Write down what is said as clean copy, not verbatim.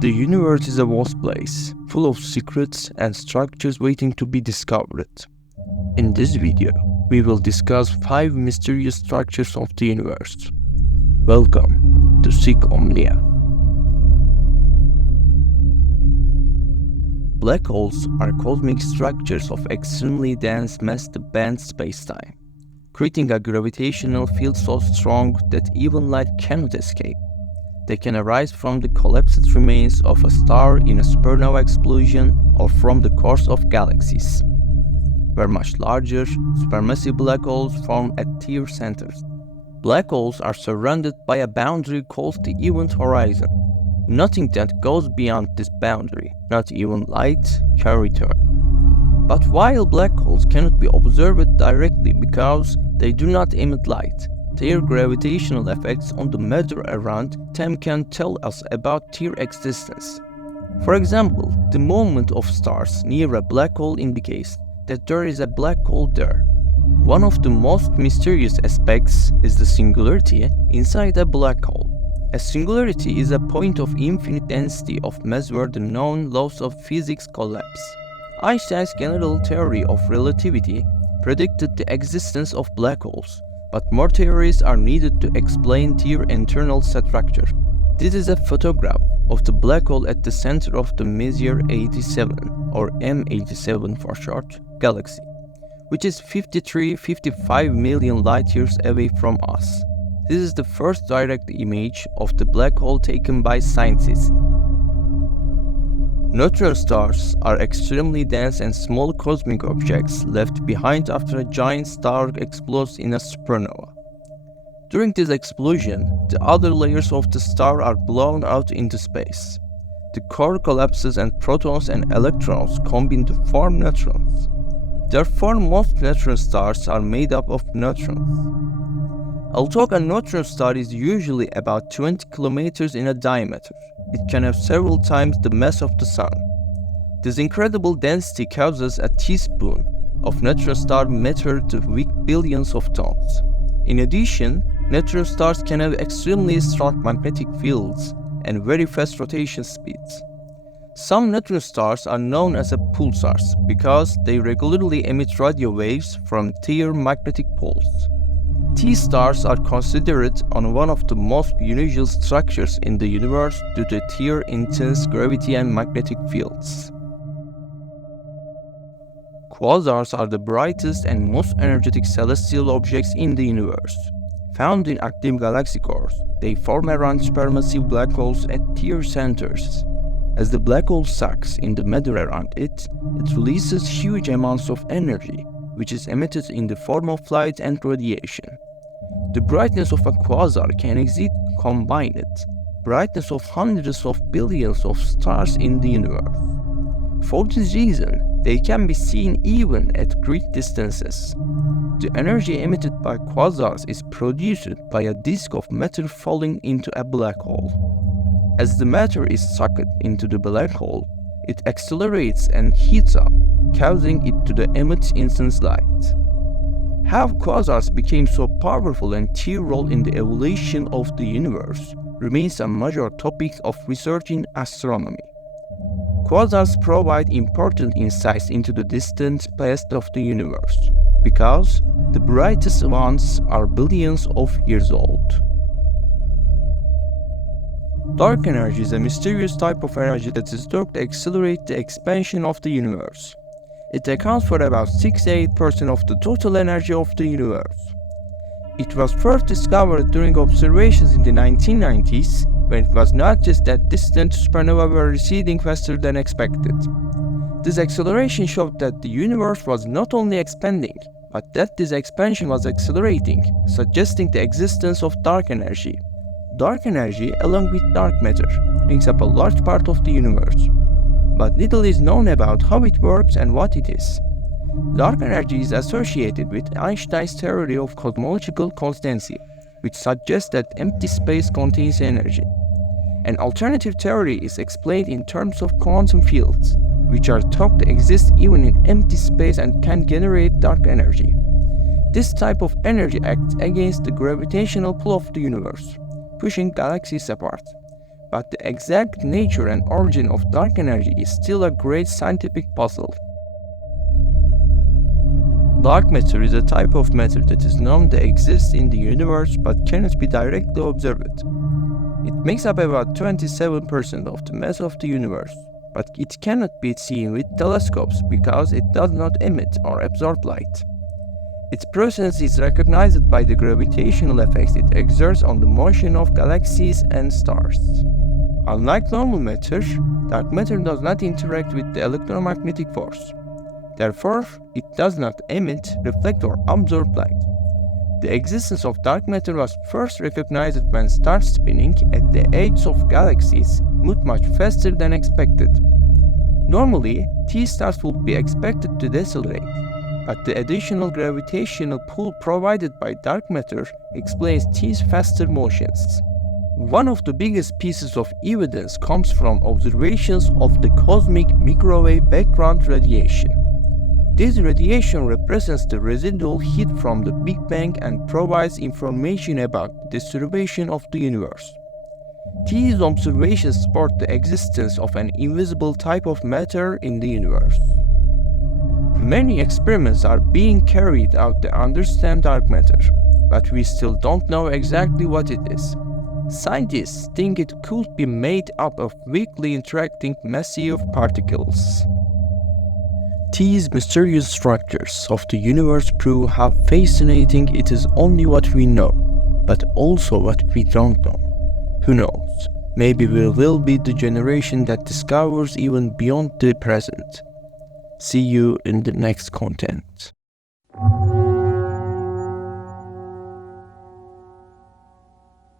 The universe is a vast place, full of secrets and structures waiting to be discovered. In this video, we will discuss 5 mysterious structures of the universe. Welcome to Sic Omnia. Black holes are cosmic structures of extremely dense massive band spacetime, creating a gravitational field so strong that even light cannot escape. They can arise from the collapsed remains of a star in a supernova explosion or from the cores of galaxies, where much larger, supermassive black holes form at their centers. Black holes are surrounded by a boundary called the event horizon. Nothing that goes beyond this boundary, not even light, can return. But while black holes cannot be observed directly because they do not emit light, their gravitational effects on the matter around them can tell us about their existence. For example, the movement of stars near a black hole indicates that there is a black hole there. One of the most mysterious aspects is the singularity inside a black hole. A singularity is a point of infinite density of mass where the known laws of physics collapse. Einstein's general theory of relativity predicted the existence of black holes, but more theories are needed to explain their internal structure. This is a photograph of the black hole at the center of the Messier 87, or M87 for short, galaxy, which is 55 million light-years away from us. This is the first direct image of the black hole taken by scientists. Neutron stars are extremely dense and small cosmic objects left behind after a giant star explodes in a supernova. During this explosion, the other layers of the star are blown out into space. The core collapses and protons and electrons combine to form neutrons. Therefore, most neutron stars are made up of neutrons. Although a neutron star is usually about 20 kilometers in diameter, it can have several times the mass of the Sun. This incredible density causes a teaspoon of neutron star matter to weigh billions of tons. In addition, neutron stars can have extremely strong magnetic fields and very fast rotation speeds. Some neutron stars are known as pulsars because they regularly emit radio waves from their magnetic poles. These stars are considered one of the most unusual structures in the universe due to their intense gravity and magnetic fields. Quasars are the brightest and most energetic celestial objects in the universe. Found in active galaxy cores, they form around supermassive black holes at their centers. As the black hole sucks in the matter around it, it releases huge amounts of energy, which is emitted in the form of light and radiation. The brightness of a quasar can exceed combined brightness of hundreds of billions of stars in the universe. For this reason, they can be seen even at great distances. The energy emitted by quasars is produced by a disk of matter falling into a black hole. As the matter is sucked into the black hole, it accelerates and heats up, causing it to emit intense light. How quasars became so powerful and their role in the evolution of the universe remains a major topic of research in astronomy. Quasars provide important insights into the distant past of the universe, because the brightest ones are billions of years old. Dark energy is a mysterious type of energy that is thought to accelerate the expansion of the universe. It accounts for about 68% of the total energy of the universe. It was first discovered during observations in the 1990s, when it was noticed that distant supernovae were receding faster than expected. This acceleration showed that the universe was not only expanding, but that this expansion was accelerating, suggesting the existence of dark energy. Dark energy, along with dark matter, makes up a large part of the universe. But little is known about how it works and what it is. Dark energy is associated with Einstein's theory of cosmological constancy, which suggests that empty space contains energy. An alternative theory is explained in terms of quantum fields, which are thought to exist even in empty space and can generate dark energy. This type of energy acts against the gravitational pull of the universe, pushing galaxies apart. but the exact nature and origin of dark energy is still a great scientific puzzle. Dark matter is a type of matter that is known to exist in the universe but cannot be directly observed. It makes up about 27% of the mass of the universe, but it cannot be seen with telescopes because it does not emit or absorb light. Its presence is recognized by the gravitational effects it exerts on the motion of galaxies and stars. Unlike normal matter, dark matter does not interact with the electromagnetic force. Therefore, it does not emit, reflect, or absorb light. The existence of dark matter was first recognized when stars spinning at the edges of galaxies moved much faster than expected. Normally, these stars would be expected to decelerate, but the additional gravitational pull provided by dark matter explains these faster motions. One of the biggest pieces of evidence comes from observations of the cosmic microwave background radiation. This radiation represents the residual heat from the Big Bang and provides information about the distribution of the universe. These observations support the existence of an invisible type of matter in the universe. Many experiments are being carried out to understand dark matter, but we still don't know exactly what it is. Scientists think it could be made up of weakly interacting massive particles. These mysterious structures of the universe prove how fascinating it is only what we know, but also what we don't know. Who knows? Maybe we will be the generation that discovers even beyond the present. See you in the next content.